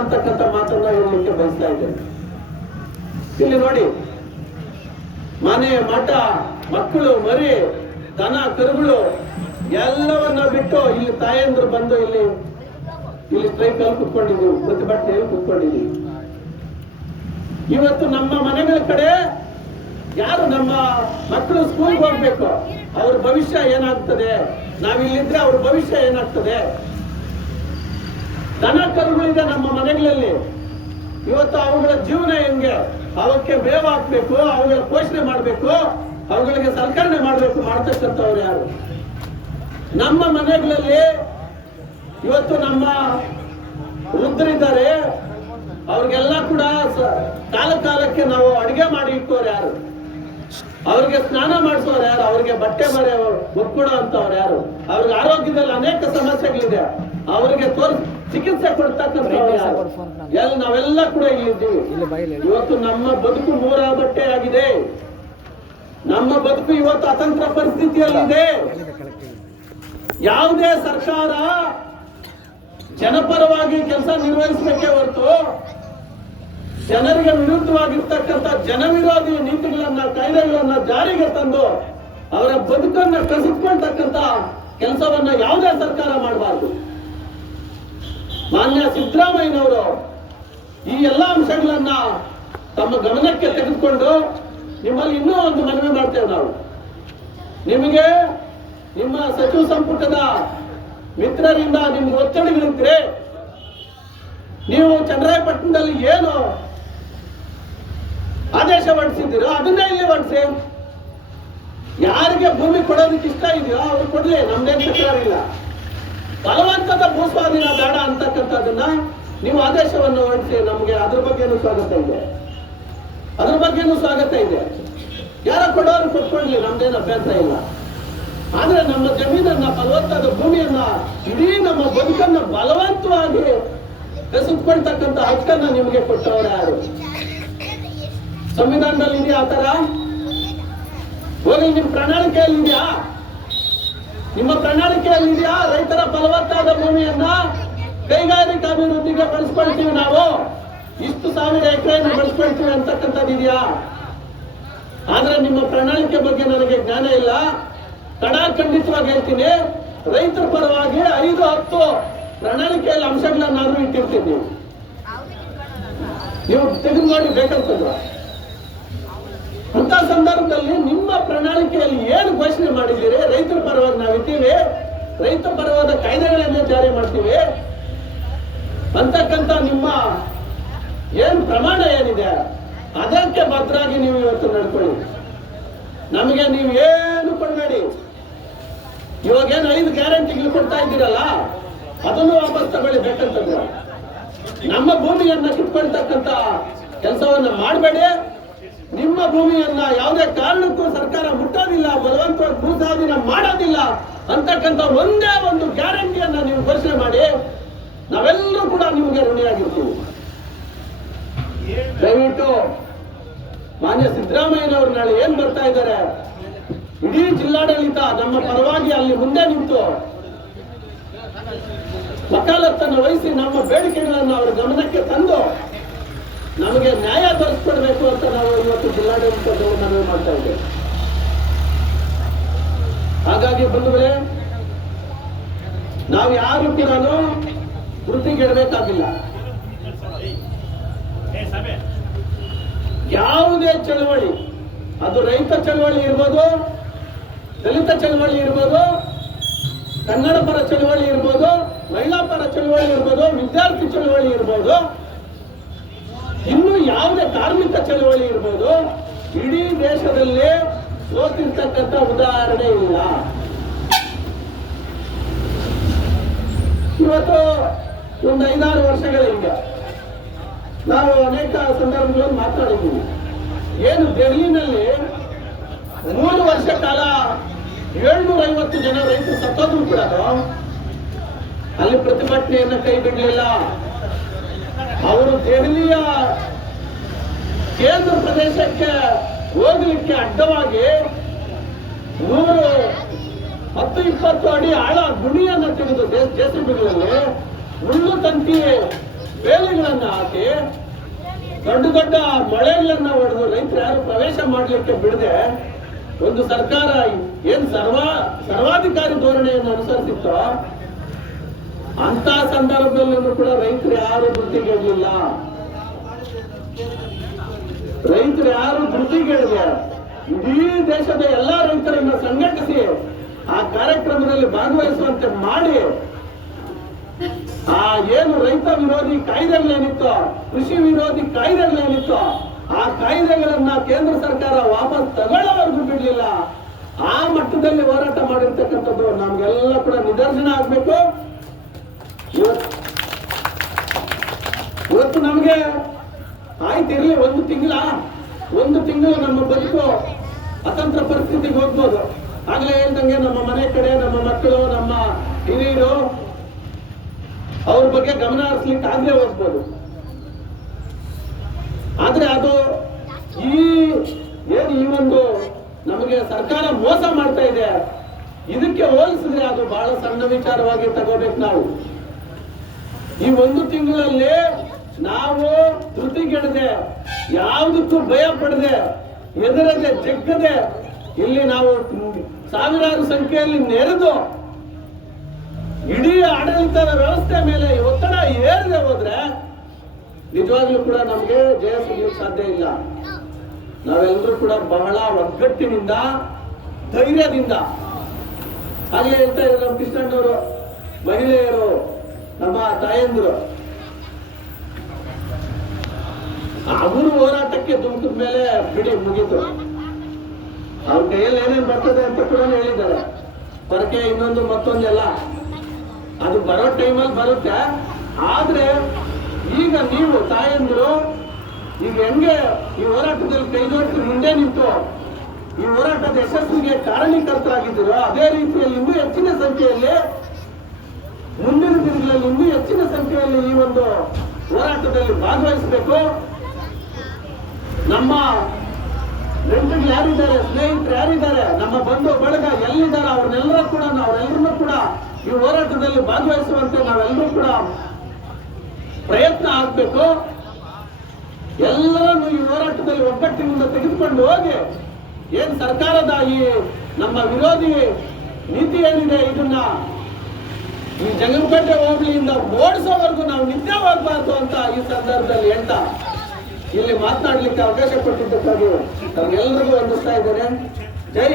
ಅಂತಕ್ಕಂಥ ಮಾತನ್ನ ಹೇಳಲಿಕ್ಕೆ ಬಯಸ್ತಾ ಇದ್ದೇನೆ. ಇಲ್ಲಿ ನೋಡಿ, ಮನೆ ಮಠ, ಮಕ್ಕಳು ಮರಿ, ದನ ಕರುಗಳು ಎಲ್ಲವನ್ನ ಬಿಟ್ಟು ಇಲ್ಲಿ ತಾಯಂದ್ರು ಬಂದು ಇಲ್ಲಿ ಸ್ಟ್ರೈಕ್ ಅಲ್ಲಿ ಕುತ್ಕೊಂಡಿದ್ದೀವಿ, ಪ್ರತಿಭಟನೆಯಲ್ಲಿ ಕುತ್ಕೊಂಡಿದ್ದೀವಿ. ಇವತ್ತು ನಮ್ಮ ಮನೆಗಳ ಕಡೆ ಯಾರು ನಮ್ಮ ಮಕ್ಕಳು ಸ್ಕೂಲ್ಗೆ ಹೋಗ್ಬೇಕು, ಅವ್ರ ಭವಿಷ್ಯ ಏನಾಗ್ತದೆ, ನಾವಿಲ್ಲಿದ್ರೆ ಅವ್ರ ಭವಿಷ್ಯ ಏನಾಗ್ತದೆ. ದನ ಕರುಗಳಿದೆ ನಮ್ಮ ಮನೆಗಳಲ್ಲಿ, ಇವತ್ತು ಅವುಗಳ ಜೀವನ ಹೆಂಗೆ, ಅವಕ್ಕೆ ಮೇವು ಹಾಕ್ಬೇಕು, ಅವುಗಳ ಪೋಷಣೆ ಮಾಡಬೇಕು, ಅವುಗಳಿಗೆ ಸಲಕರಣೆ ಮಾಡಬೇಕು, ಮಾಡ್ತಕ್ಕಂಥವ್ರು ಯಾರು? ನಮ್ಮ ಮನೆಗಳಲ್ಲಿ ಇವತ್ತು ನಮ್ಮ ವೃದ್ಧರಿದ್ದಾರೆ, ಅವ್ರಿಗೆಲ್ಲ ಕೂಡ ಕಾಲ ಕಾಲಕ್ಕೆ ನಾವು ಅಡಿಗೆ ಮಾಡಿ ಇಟ್ಟೋರು ಯಾರು? ಅವ್ರಿಗೆ ಸ್ನಾನ ಮಾಡಿಸೋರು ಯಾರು? ಅವ್ರಿಗೆ ಬಟ್ಟೆ ಬರೆ ಒಪ್ಕೊಡೋ ಅಂತವ್ರು ಯಾರು? ಅವ್ರಿಗೆ ಆರೋಗ್ಯದಲ್ಲಿ ಅನೇಕ ಸಮಸ್ಯೆಗಳಿದೆ, ಅವರಿಗೆ ಚಿಕಿತ್ಸೆ ಕೊಡ್ತಕ್ಕಂಥವ್ರು ಯಾರು? ನಾವೆಲ್ಲ ಕೂಡ ಇಲ್ಲಿದ್ದೀವಿ. ಇವತ್ತು ನಮ್ಮ ಬದುಕು ಮೂರ ಬಟ್ಟೆ ಆಗಿದೆ. ನಮ್ಮ ಬದುಕು ಇವತ್ತು ಅತಂತ್ರ ಪರಿಸ್ಥಿತಿಯಲ್ಲಿದೆ. ಯಾವುದೇ ಸರ್ಕಾರ ಜನಪರವಾಗಿ ಕೆಲಸ ನಿರ್ವಹಿಸಬೇಕೇ ಹೊರತು ಜನರಿಗೆ ವಿರುದ್ಧವಾಗಿರ್ತಕ್ಕಂಥ ಜನವಿರೋಧಿ ನೀತಿಗಳನ್ನ, ಕಾಯ್ದೆಗಳನ್ನ ಜಾರಿಗೆ ತಂದು ಅವರ ಬದುಕನ್ನ ಕಸಿದುಕೊಳ್ತಕ್ಕಂಥ ಕೆಲಸವನ್ನ ಯಾವುದೇ ಸರ್ಕಾರ ಮಾಡಬಾರದು. ಮಾನ್ಯ ಸಿದ್ದರಾಮಯ್ಯನವರು ಈ ಎಲ್ಲಾ ಅಂಶಗಳನ್ನ ತಮ್ಮ ಗಮನಕ್ಕೆ ತೆಗೆದುಕೊಂಡು ನಿಮ್ಮಲ್ಲಿ ಇನ್ನೂ ಒಂದು ಮನವಿ ಮಾಡ್ತೇವೆ ನಾವು. ನಿಮಗೆ ನಿಮ್ಮ ಸಚಿವ ಸಂಪುಟದ ಮಿತ್ರರಿಂದ ನಿಮ್ಗೆ ಒತ್ತಡಗಳಿದ್ರೆ ನೀವು ಚನ್ನರಾಯಪಟ್ಟಣದಲ್ಲಿ ಏನು ಆದೇಶ ಹೊರಡಿಸಿದ್ದೀರೋ ಅದನ್ನೇ ಇಲ್ಲಿ ಹೊರಡಿಸಿ. ಯಾರಿಗೆ ಭೂಮಿ ಕೊಡೋದಕ್ಕೆ ಇಷ್ಟ ಇದೆಯೋ ಅವ್ರು ಕೊಡ್ಲಿ, ನಮ್ದೇನು ತಕರಾರಿಲ್ಲ. ಬಲವಂತದ ಭೂಸ್ವಾಧೀನ ಬೇಡ ಅಂತಕ್ಕಂಥದ್ದನ್ನ ನೀವು ಆದೇಶವನ್ನು ಹೊರಡಿಸಿ. ನಮಗೆ ಅದ್ರ ಬಗ್ಗೆನೂ ಸ್ವಾಗತ ಇದೆ, ಅದ್ರ ಬಗ್ಗೆನೂ ಸ್ವಾಗತ ಇದೆ. ಯಾರ ಕೊಡೋರು ಕೊಟ್ಕೊಳ್ಳಿ, ನಮ್ದೇನು ಅಭ್ಯಂತರ ಇಲ್ಲ. ಆದ್ರೆ ನಮ್ಮ ಜಮೀನನ್ನ, ಫಲವತ್ತಾದ ಭೂಮಿಯನ್ನ, ಇಡೀ ನಮ್ಮ ಬದುಕನ್ನ ಬಲವಂತವಾಗಿ ಕಸಿದುಕೊಳ್ತಕ್ಕಂಥ ಹಕ್ಕನ್ನ ನಿಮಗೆ ಕೊಟ್ಟವರು ಯಾರು? ಸಂವಿಧಾನದಲ್ಲಿ ಇದೆಯಾ ಆ ತರ? ಹೋಗಿ ನಿಮ್ಮ ಪ್ರಣಾಳಿಕೆಯಲ್ಲಿ ಇದೆಯಾ? ನಿಮ್ಮ ಪ್ರಣಾಳಿಕೆಯಲ್ಲಿ ಇದೆಯಾ? ರೈತರ ಫಲವತ್ತಾದ ಭೂಮಿಯನ್ನ ಕೈಗಾರಿಕಾ ಅಭಿವೃದ್ಧಿಗೆ ಬಳಸ್ಕೊಳ್ತೀವಿ, ನಾವು ಇಷ್ಟು ಸಾವಿರ ಎಕರೆಯನ್ನು ಬಳಸ್ಕೊಳ್ತೀವಿ ಅಂತಕ್ಕಂಥದ್ದು ಇದೆಯಾ? ಆದ್ರೆ ನಿಮ್ಮ ಪ್ರಣಾಳಿಕೆ ಬಗ್ಗೆ ನನಗೆ ಜ್ಞಾನ ಇಲ್ಲ. ಖಂಡಿತವಾಗಿ ಹೇಳ್ತೀನಿ, ರೈತರ ಪರವಾಗಿ 5-10 ಪ್ರಣಾಳಿಕೆಯಲ್ಲಿ ಅಂಶಗಳನ್ನಾದ್ರೂ ಇಟ್ಟಿರ್ತೀನಿ. ನೀವು ತೆಗೆದು ನೋಡಿ ಬೇಕಂತಂದ್ರ ಅಂತ ಸಂದರ್ಭದಲ್ಲಿ ನಿಮ್ಮ ಪ್ರಣಾಳಿಕೆಯಲ್ಲಿ ಏನು ಘೋಷಣೆ ಮಾಡಿದ್ದೀರಿ? ರೈತರ ಪರವಾಗಿ ನಾವಿದ್ದೀವಿ, ರೈತ ಪರವಾದ ಕಾಯ್ದೆಗಳನ್ನೇ ಜಾರಿ ಮಾಡ್ತೀವಿ ಅಂತಕ್ಕಂಥ ನಿಮ್ಮ ಏನ್ ಪ್ರಮಾಣ ಏನಿದೆ ಅದಕ್ಕೆ ಭದ್ರಾಗಿ ನೀವು ಇವತ್ತು ನಡ್ಕೊಳ್ಳಿ. ನಮಗೆ ನೀವು ಏನು ಕೊಡಬೇಡಿ. ಇವಾಗೇನು 5 ಗ್ಯಾರಂಟಿಗಳು ಕೊಡ್ತಾ ಇದ್ದೀರಲ್ಲ, ಅದನ್ನು ವಾಪಸ್ ತಗೊಳ್ಳಿ ಬೇಕಂತಂದ್ರೆ. ನಮ್ಮ ಭೂಮಿಯನ್ನ ಕಿತ್ಕೊಳ್ತಕ್ಕಂಥ ಕೆಲಸವನ್ನ ಮಾಡಬೇಡಿ. ನಿಮ್ಮ ಭೂಮಿಯನ್ನ ಯಾವುದೇ ಕಾರಣಕ್ಕೂ ಸರ್ಕಾರ ಮುಟ್ಟೋದಿಲ್ಲ, ಬಲವಂತವಾಗಿ ಭೂಸ್ವಾಧೀನ ಮಾಡೋದಿಲ್ಲ ಅಂತಕ್ಕಂಥ ಒಂದೇ ಒಂದು ಗ್ಯಾರಂಟಿಯನ್ನ ನೀವು ಘೋಷಣೆ ಮಾಡಿ, ನಾವೆಲ್ಲರೂ ಕೂಡ ನಿಮಗೆ ಋಣಿಯಾಗಿರ್ತೀವಿ. ದಯವಿಟ್ಟು ಮಾನ್ಯ ಸಿದ್ದರಾಮಯ್ಯನವರು ನಾಳೆ ಏನ್ ಬರ್ತಾ ಇದ್ದಾರೆ, ಇಡೀ ಜಿಲ್ಲಾಡಳಿತ ನಮ್ಮ ಪರವಾಗಿ ಅಲ್ಲಿ ಮುಂದೆ ನಿಂತು ವಕಾಲತ್ತನ್ನು ವಹಿಸಿ ನಮ್ಮ ಬೇಡಿಕೆಗಳನ್ನು ಅವರ ಗಮನಕ್ಕೆ ತಂದು ನಮಗೆ ನ್ಯಾಯ ದೊರಕಿಸ್ಕೊಡ್ಬೇಕು ಅಂತ ನಾವು ಇವತ್ತು ಜಿಲ್ಲಾಡಳಿತದವರು ಮನವಿ ಮಾಡ್ತಾ ಇದ್ದೇವೆ. ಹಾಗಾಗಿ ಬಂಧುಗಳೇ, ನಾವು ಯಾರು ಕೂಡ ವೃತ್ತಿಗಿಡಬೇಕಾಗಿಲ್ಲ. ಯಾವುದೇ ಚಳವಳಿ, ಅದು ರೈತ ಚಳವಳಿ ಇರ್ಬೋದು, ದಲಿತ ಚಳವಳಿ ಇರ್ಬೋದು, ಕನ್ನಡ ಪರ ಚಳವಳಿ ಇರ್ಬೋದು, ಮಹಿಳಾ ಪರ ಚಳವಳಿ ಇರ್ಬೋದು, ವಿದ್ಯಾರ್ಥಿ ಚಳವಳಿ ಇರ್ಬೋದು, ಇನ್ನು ಯಾವುದೇ ಕಾರ್ಮಿಕ ಚಳವಳಿ ಇರ್ಬೋದು, ಇಡೀ ದೇಶದಲ್ಲಿ ಸೋತಿರ್ತಕ್ಕಂಥ ಉದಾಹರಣೆ ಇಲ್ಲ. ಇವತ್ತು ಒಂದು 5-6 ವರ್ಷಗಳ ಹಿಂದೆ ನಾವು ಅನೇಕ ಸಂದರ್ಭಗಳಲ್ಲಿ ಮಾತಾಡಿದ್ದೀವಿ. ಏನು ದೆಹಲಿನಲ್ಲಿ 3 ವರ್ಷ ಕಾಲ 750 ಜನ ರೈತರು ಸತ್ತೋದ್ರು ಕೂಡ ಅಲ್ಲಿ ಪ್ರತಿಭಟನೆಯನ್ನ ಕೈ ಬಿಡಲಿಲ್ಲ. ಅವರು ದೆಹಲಿಯ ಕೇಂದ್ರ ಪ್ರದೇಶಕ್ಕೆ ಹೋಗ್ಲಿಕ್ಕೆ ಅಡ್ಡವಾಗಿ 10-20 ಅಡಿ ಆಳ ಗುಣಿಯನ್ನ ತೆಗೆದು ಜೆಸಿಬಿಗಳಲ್ಲಿ ಮುಳ್ಳು ತಂತಿ ಬೇಲಿಗಳನ್ನ ಹಾಕಿ ದೊಡ್ಡ ದೊಡ್ಡ ಮಳೆಗಳನ್ನ ಹೊಡೆದು ರೈತರು ಯಾರು ಪ್ರವೇಶ ಮಾಡ್ಲಿಕ್ಕೆ ಬಿಡದೆ ಒಂದು ಸರ್ಕಾರ ಏನ್ ಸರ್ವಾಧಿಕಾರಿ ಧೋರಣೆಯನ್ನು ಅನುಸರಿಸಿತ್ತೋ ಅಂತ ಸಂದರ್ಭದಲ್ಲೂ ಕೂಡ ರೈತರು ಯಾರು ಧೃತಿಗೆಡಲಿಲ್ಲ. ರೈತರು ಯಾರು ಧೃತಿಗೆಡದೆ ಇಡೀ ದೇಶದ ಎಲ್ಲಾ ರೈತರನ್ನ ಸಂಘಟಿಸಿ ಆ ಕಾರ್ಯಕ್ರಮದಲ್ಲಿ ಭಾಗವಹಿಸುವಂತೆ ಮಾಡಿ ಆ ಏನು ರೈತ ವಿರೋಧಿ ಕಾಯ್ದೆಗಳೇನಿತ್ತೋ, ಕೃಷಿ ವಿರೋಧಿ ಕಾಯ್ದೆಗಳೇನಿತ್ತೋ ಆ ಕಾಯ್ದೆಗಳನ್ನ ಕೇಂದ್ರ ಸರ್ಕಾರ ವಾಪಸ್ ತಗೊಳ್ಳೋವರೆಗೂ ಬಿಡ್ಲಿಲ್ಲ. ಆ ಮಟ್ಟದಲ್ಲಿ ಹೋರಾಟ ಮಾಡಿರ್ತಕ್ಕಂಥದ್ದು ನಮ್ಗೆಲ್ಲ ಕೂಡ ನಿದರ್ಶನ ಆಗ್ಬೇಕು. ಇವತ್ತು ನಮ್ಗೆ ಆಯ್ತಿರ್ಲಿ ಒಂದು ತಿಂಗಳು ನಮ್ಮ ಬದುಕು ಅತಂತ್ರ ಪರಿಸ್ಥಿತಿಗೆ ಹೋಗ್ಬೋದು. ಆಗ್ಲೇ ಹೇಳ್ದಂಗೆ ನಮ್ಮ ಮನೆ ಕಡೆ ನಮ್ಮ ಮಕ್ಕಳು ನಮ್ಮ ಹಿರಿಯರು ಅವ್ರ ಬಗ್ಗೆ ಗಮನ ಹರಿಸ್ಲಿಕ್ಕೆ ಆಗ್ಲೇ ಹೋಗ್ಬೋದು. ಆದ್ರೆ ಅದು ಈ ಒಂದು ನಮಗೆ ಸರ್ಕಾರ ಮೋಸ ಮಾಡ್ತಾ ಇದೆ, ಇದಕ್ಕೆ ಹೋಲಿಸಿದ್ರೆ ಅದು ಬಹಳ ಸಣ್ಣ ವಿಚಾರವಾಗಿ ತಗೋಬೇಕು. ನಾವು ಈ ಒಂದು ತಿಂಗಳಲ್ಲಿ ನಾವು ಧೃತಿಗೆಡದೆ ಯಾವುದಕ್ಕೂ ಭಯ ಪಡದೆ ಎದುರದೆ ಜಗ್ಗದೆ ಇಲ್ಲಿ ನಾವು ಸಾವಿರಾರು ಸಂಖ್ಯೆಯಲ್ಲಿ ನೆರೆದು ಇಡೀ ಆಡಳಿತದ ವ್ಯವಸ್ಥೆ ಮೇಲೆ ಒತ್ತಡ ಏರದೆ ಹೋದ್ರೆ ನಿಜವಾಗ್ಲೂ ಕೂಡ ನಮ್ಗೆ ಜಯ ಸಿಗ್ಲಿಕ್ಕೆ ಸಾಧ್ಯ ಇಲ್ಲ. ನಾವೆಲ್ಲರೂ ಕೂಡ ಬಹಳ ಒಗ್ಗಟ್ಟಿನಿಂದ ಧೈರ್ಯದಿಂದ ಹಾಗೆ ಹೇಳ್ತಾ ಇದ್ರು ನಮ್ಮ ಕೃಷ್ಣಣ್ಣವರು, ಮಹಿಳೆಯರು, ನಮ್ಮ ತಾಯಂದ್ರು, ಅವರು ಹೋರಾಟಕ್ಕೆ ಧುಮುಕಿದ ಮೇಲೆ ಬಿಡಿ ಮುಗೀತು. ಅವ್ರ ಕೈಯಲ್ಲಿ ಏನೇನ್ ಬರ್ತದೆ ಅಂತ ಕೂಡ ಹೇಳಿದ್ದಾರೆ. ಹೊರಕೆ ಇನ್ನೊಂದು ಮತ್ತೊಂದೆಲ್ಲ ಅದು ಬರೋ ಟೈಮಲ್ಲಿ ಬರುತ್ತೆ. ಆದ್ರೆ ಈಗ ನೀವು ತಾಯಂದ್ರು ಈಗ ಹೆಂಗೆ ಈ ಹೋರಾಟದಲ್ಲಿ ಕೈಜೋಡಿಸಿ ಮುಂದೆ ನಿಂತು ಈ ಹೋರಾಟದ ಯಶಸ್ಸಿಗೆ ಕಾರಣೀಕರ್ತರಾಗಿದ್ದೀರೋ ಅದೇ ರೀತಿಯಲ್ಲಿ ಇನ್ನೂ ಹೆಚ್ಚಿನ ಸಂಖ್ಯೆಯಲ್ಲಿ ಮುಂದಿನ ದಿನಗಳಲ್ಲಿ ಇನ್ನೂ ಹೆಚ್ಚಿನ ಸಂಖ್ಯೆಯಲ್ಲಿ ಈ ಒಂದು ಹೋರಾಟದಲ್ಲಿ ಭಾಗವಹಿಸಬೇಕು. ನಮ್ಮ ನೆಂಟರು ಯಾರಿದ್ದಾರೆ, ಸ್ನೇಹಿತರು ಯಾರಿದ್ದಾರೆ, ನಮ್ಮ ಬಂಧು ಬಳಗ ಎಲ್ಲಿದ್ದಾರೆ ಅವರೆಲ್ಲರೂ ಕೂಡ ಈ ಹೋರಾಟದಲ್ಲಿ ಭಾಗವಹಿಸುವಂತೆ ನಾವೆಲ್ಲರೂ ಕೂಡ ಪ್ರಯತ್ನ ಆಗ್ಬೇಕು. ಎಲ್ಲರನ್ನು ಈ ಹೋರಾಟದಲ್ಲಿ ಒಗ್ಗಟ್ಟಿನಿಂದ ತೆಗೆದುಕೊಂಡು ಹೋಗಿ ಏನ್ ಸರ್ಕಾರದ ಈ ನಮ್ಮ ವಿರೋಧಿ ನೀತಿ ಏನಿದೆ ಇದನ್ನ ಈ ಜಂಗಮಕಟ್ಟೆ ಹೋಬಳಿಯಿಂದ ಓಡಿಸೋವರೆಗೂ ನಾವು ನಿದ್ದೆ ಹೋಗ್ಬಾರ್ದು ಅಂತ ಈ ಸಂದರ್ಭದಲ್ಲಿ ಹೇಳ್ತಾ ಇಲ್ಲಿ ಮಾತನಾಡ್ಲಿಕ್ಕೆ ಅವಕಾಶ ಕೊಟ್ಟಿದ್ದಕ್ಕಾಗಿ ತಮಗೆಲ್ಲರಿಗೂ ವಂದಿಸ್ತಾ ಇದ್ದೇನೆ. ಜೈ